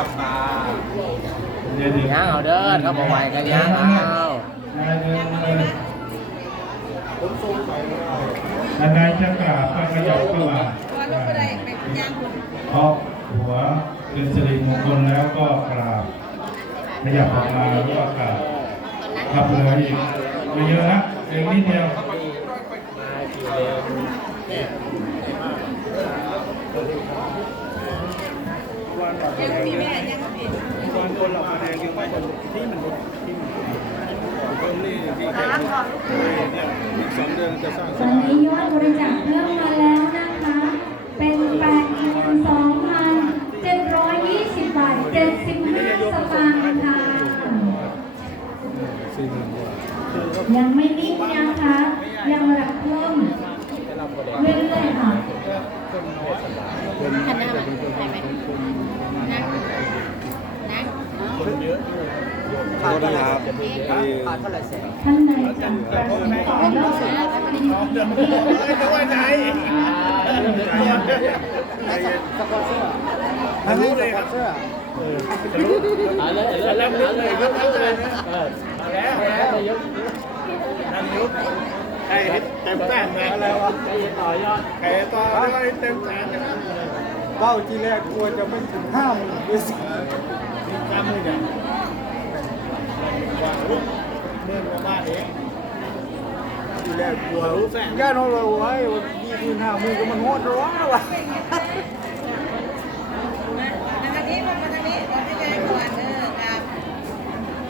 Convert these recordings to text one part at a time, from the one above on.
ครับมาเดี๋ยวนี้ย่างเอาเด้อเขาบอกไว้กันย่างเอานายจะกราบก็ขยับเข้ามาเพราะหัวเป็นสิริมงคลแล้วก็กราบขยับออกมาแล้วก็กราบขับเลยอีกไม่เยอะนะเองนิดเดียว ยังพี่แม่ยังพี่วันคนเรามาแดงยังไม่ที่มันที่มันเพิ่มนี่ที่แค่เนี่ยอีกสองเดือนจะสร้างสวันนี้ยอดบริจาคเพิ่มมาแล้วนะคะ เป็น82,720บาท75สตางค์ค่ะสี่หมื่นกว่ายังไม่นิ่งนะคะ ยังรับเพิ่มเรื่อยๆค่ะคนได้เป็นค นคนคนคนเยอะขาดเวลาขาดเท่าไหร่แสนท่านใดจำประสงค์ต่อยอดดีดีสปอนเซอร์ทะลุเลยครับเสื้อหาเลยหาเลยหาเลยยกเลยเออมาแล้วมาแล้วยกนั่นยุบไอ้เต็มแป้งไงอะไรวะใจต่อยอดไอ้ต่อได้เต็มแป้งนะครับ เป้าที่แรกกลัวจะไม่ถึงห้าหมื่นด้วยซ้ำห้าหมื่นเนี่ยว่าเมื่อมาบ้านเองที่แรกกลัวรู้แป้งย่าน้องเราไว้ยี่หมื่นห้าหมื่นก็มันโหดร้อนวะมาทางนี้มาทางนี้เราไม่ได้ก่อนเออรับ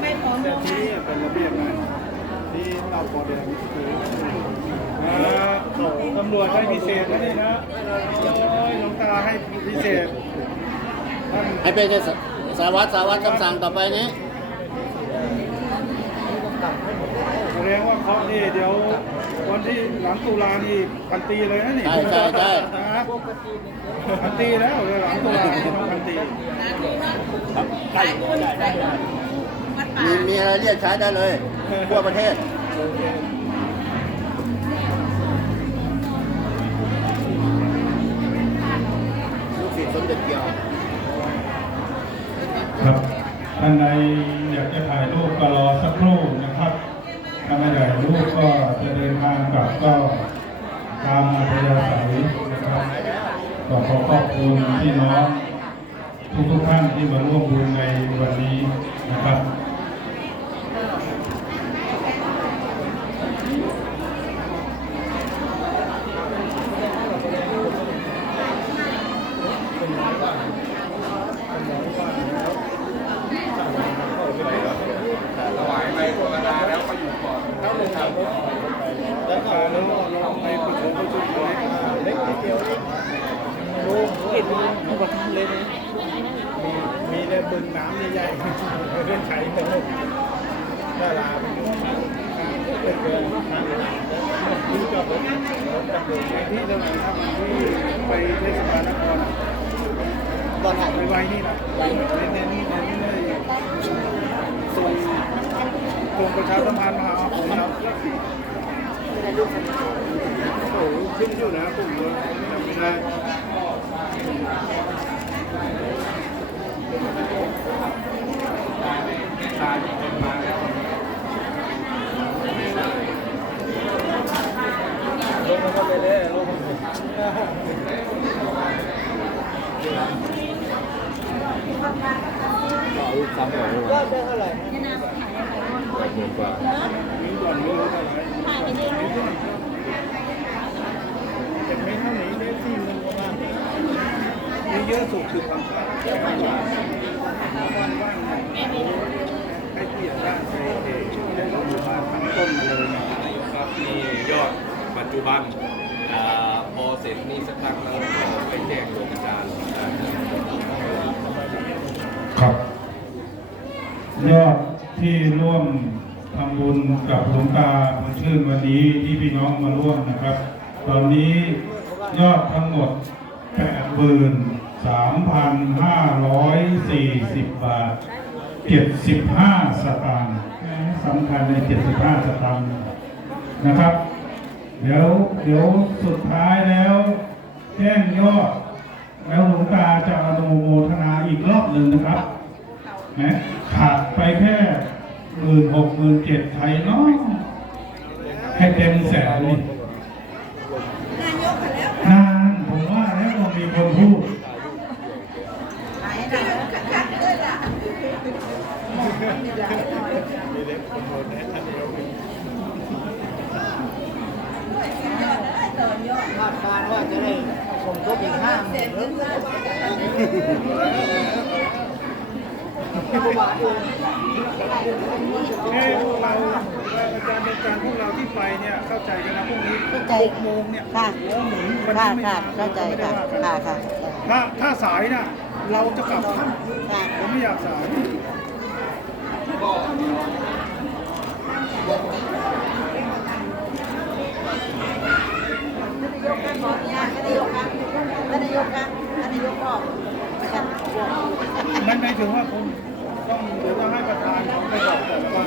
ไม่พร้อมลแต่ที่นี่เป็นระเบียบนะที่เราพอเดินคือตำรวจให้พิเศษนะนี่นะ ตาให้พิเศษท่านให้เป็นสารวัตรสารวัตรคำสั่งต่อไปนี้แสดงว่าเคาะนี่เดี๋ยววันที่หลังตุลานี่พันตีเลยนะนี่ใช่ใช่ใช่นะพันตีแล้วเดี๋ยวหลังตุลานี่ต้องพันตีสายบุญสายบุญวัดป่ามีมีอะไรเรียกใช้ได้เลยทั่วประเทศ ท่านใดอยากจะถ่ายรูปก็รอสักครู่นะครับ ถ้าไม่ถ่ายรูปก็จะเดินทางกลับก็ตามอัธยาศัยนะครับก็ขอขอบคุณพี่น้องทุกทุกท่านที่มาร่วมบุญในวันนี้นะครับ แล้วก็เราเราไปประชุมประชุมอะไรเล็กนิดเดียวเองรู้เห็ นมีประทับเลยนะมีมีได้บึงน้ำใหญ่ๆเรื่องไข่เลยดาราเป็นเกิดเกินดูกับผมในที่เดิมนะครับที่ไปเทศบาลนครตอนออกไปไว้นี่นะเน้นเน้นน้นเลยส่งกรมประชาสัมพันธ์มาอาผมครับโอ้โหขึ้นอยู่นะกลุ่มเลยไม่ได้ลงมาไปเลยลงมา ว่าเป็นเท่าไหร่มีก่อนรู้เท่าไหร่เห็นไหมเท่านี้ได้สี่หมื่นกว่าบาทนี่เยอะสุดคือความกล้าเยอะมากว่างว่างให้เปลี่ยนบ้านให้เองได้ลงอยู่บ้านทั้งต้นมาเลยนะครับมียอดปัจจุบันอ่าพอเสร็จนี่สักพักแล้วไปแจ้งโรงอาจารย์ ยอดที่ร่วมทำบุญกับหลวงตาบุญชื่นวันนี้ที่พี่น้องมาร่วมนะครับ ตอนนี้ยอดทั้งหมด83,540 บาท 75 สตางค์สำคัญใน 75 สตางค์นะครับ เดี๋ยวเดี๋ยวสุดท้ายแล้วแจ้งยอด แล้วหลวงตาจะอนุโมทนาอีกรอบหนึ่งนะครับ แหมขาดไปแค่หมื่นหกหมื่นเจ็ดไทยเนาะให้เต็มแสนนี่นายกกันแล้วนานผมว่าแล้วต้องมีคนพูดหายนายกกันคัดเลยล่ะมีเล็บคนโดนแน่ท่านนายกต่อยอดคาดการณ์ว่าจะได้สมทบอีกห้าหเสร็มื่จนเรื่องว่ากั นกว่าบาทเองแค่พวกเราอาจารย์อาจารย์พวกเราที่ไปเนี่ยเข้าใจกันนะพรุ่งนี้เข้าใจ หกโมงเนี่ยค่ะล้อหมุนวันค่ะนี้ไม่ค่ะมาเข้าใจไม่ได้ค่ะ ว่ากันค่ะค่ะ ถ้าถ้าสายน่ะเราจะกลับท่านค่ะผมไม่อยากสายยกกันหมดเนี่ยท่านนายกครับท่านนายกครับท่านนายกบอกกัน มันหมายถึงว่าคุณ ต้องเดี๋ยวจะให้ประธานเขาไปบอกแต่ละวัน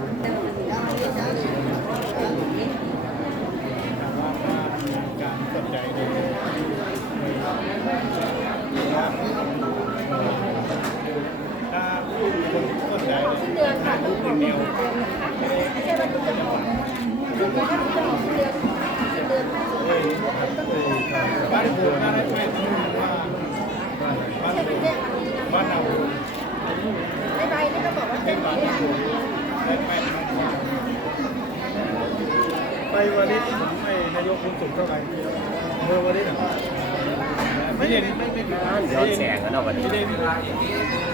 ไรไม่รู้ว่าบ้านบ้านเราในใบนี่ก็บอกว่าเส้นนี้ไปวันนี้ไอ้นายกคุณสุขเท่าไหร่เมื่อวันนี้น่ะไม่เห็นไม่ไม่ย้อนแสงแล้วเนาะวันนี้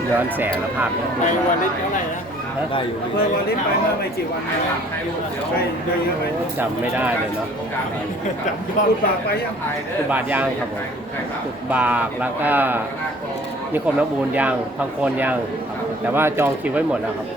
ย้อนแสงแล้วภาพเนี่ย ไปวันนี้เท่าไหร่นะ ได้อยู่เมื่อวันนี้ไปเมื่อไม่กี่วันนะใช่ได้เยอะไหมจำไม่ได้เลยเนาะจับบ้านปากไปยังตุบาทย่างครับผมตุบากแล้วก็นิคมน้ำบูนย่างพังโคนย่างครับแต่ว่าจองคิวไว้หมดแล้วครับ